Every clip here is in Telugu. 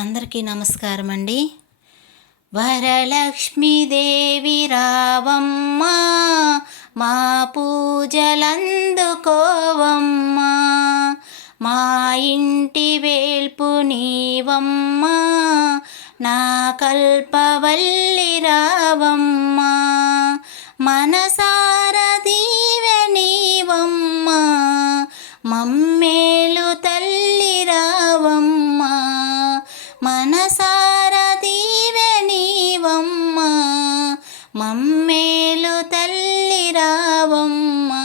అందరికీ నమస్కారం అండి. వరలక్ష్మీదేవి రావమ్మా, మా పూజలందుకోవమ్మా, మా ఇంటి వేల్పు నీవమ్మా, నా కల్పవల్లి రావమ్మా, మనసార దీవెనీవమ్మా, మమ్మేలు తల్లి రావమ్మా, మనసార దీవెనీవమ్మా, మమ్మేలు తల్లి రావమ్మా,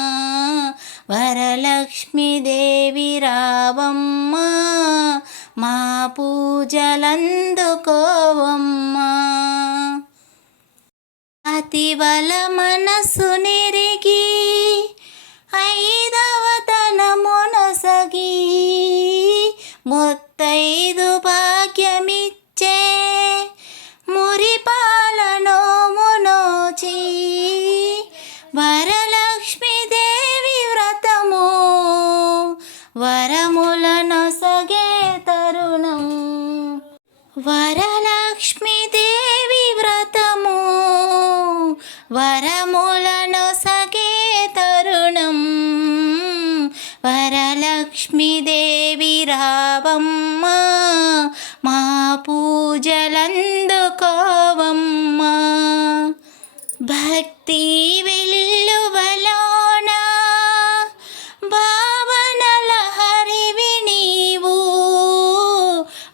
వరలక్ష్మీదేవి రావమ్మా, మా పూజలందుకోవమ్మా. అతివల మనసు నిరిగి ఐదవతనమునొసగి ముత్తైదు భాగ్యమిచ్చే మురిపాలనోమునోచి వరలక్ష్మీదేవి వ్రతము వరములనొసగే తరుణం, వరలక్ష్మీదేవి వ్రతము వరములనొసగే తరుణం, వరలక్ష్మీదేవి రావమ్మా, మా పూజలందుకోవమ్మా. భక్తి వెల్లువలోన భావనల హరివి నీవు,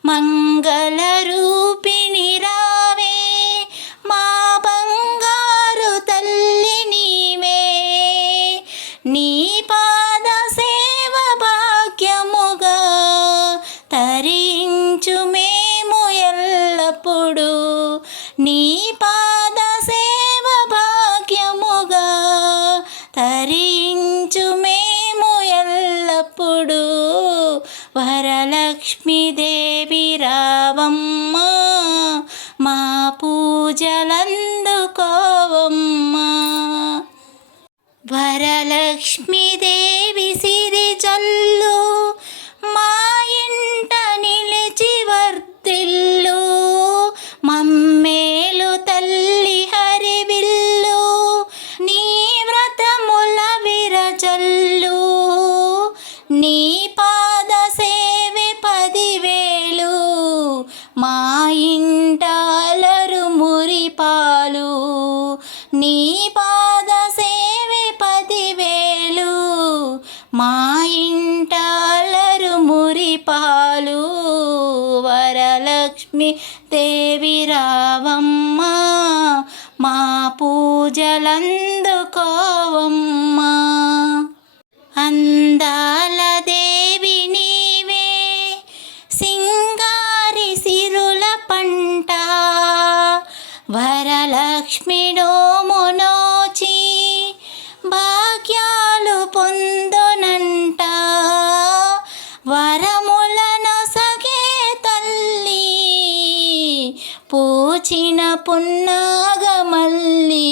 మంగళ రూపిణి రావే, మా బంగారు తల్లి నీవే, నీ పాద సేవ భాగ్యముగా తరించు మేము ఎల్లప్పుడు, నీ పాద సేవ భాగ్యముగా తరించు మేము ఎల్లప్పుడు, వరలక్ష్మీదేవి రావమ్మా, మా పూజలందుకోవమ్మా. వరలక్ష్మీదేవి సిరి జల్లు మా ఇంట నిలిచి వర్ధిల్లు, మమ్మేలు తల్లి హరివిల్లు, నీ వ్రతముల విరజల్లు, నీ పాద సేవే 10,000, మా ఇంట అలరు మురిపాలు, నీ పాద సేవే 10,000, మా ఇంట అలరు మురిపాలు, వరలక్ష్మి దేవి రావమ్మా, మా పూజలందుకోవమ్మా. అందాల దేవి నీవే, సింగారి సిరుల పంట, వరలక్ష్మి నోమునోచి భాగ్యాలు పొందునంట, వరములనొసగే తల్లి పూచిన పున్నాగమల్లి,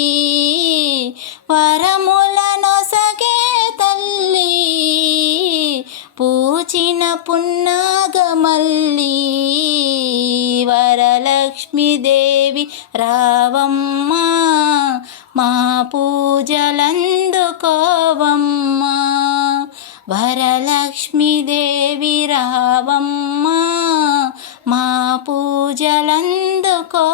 వరములనొసగే తల్లి పూచిన పున్నాగమల్లి, వరలక్ష్మీదేవి రావమ్మా, మా పూజలందుకోవమ్మా. వరలక్ష్మీదేవి రావమ్మా, మా పూజలందుకో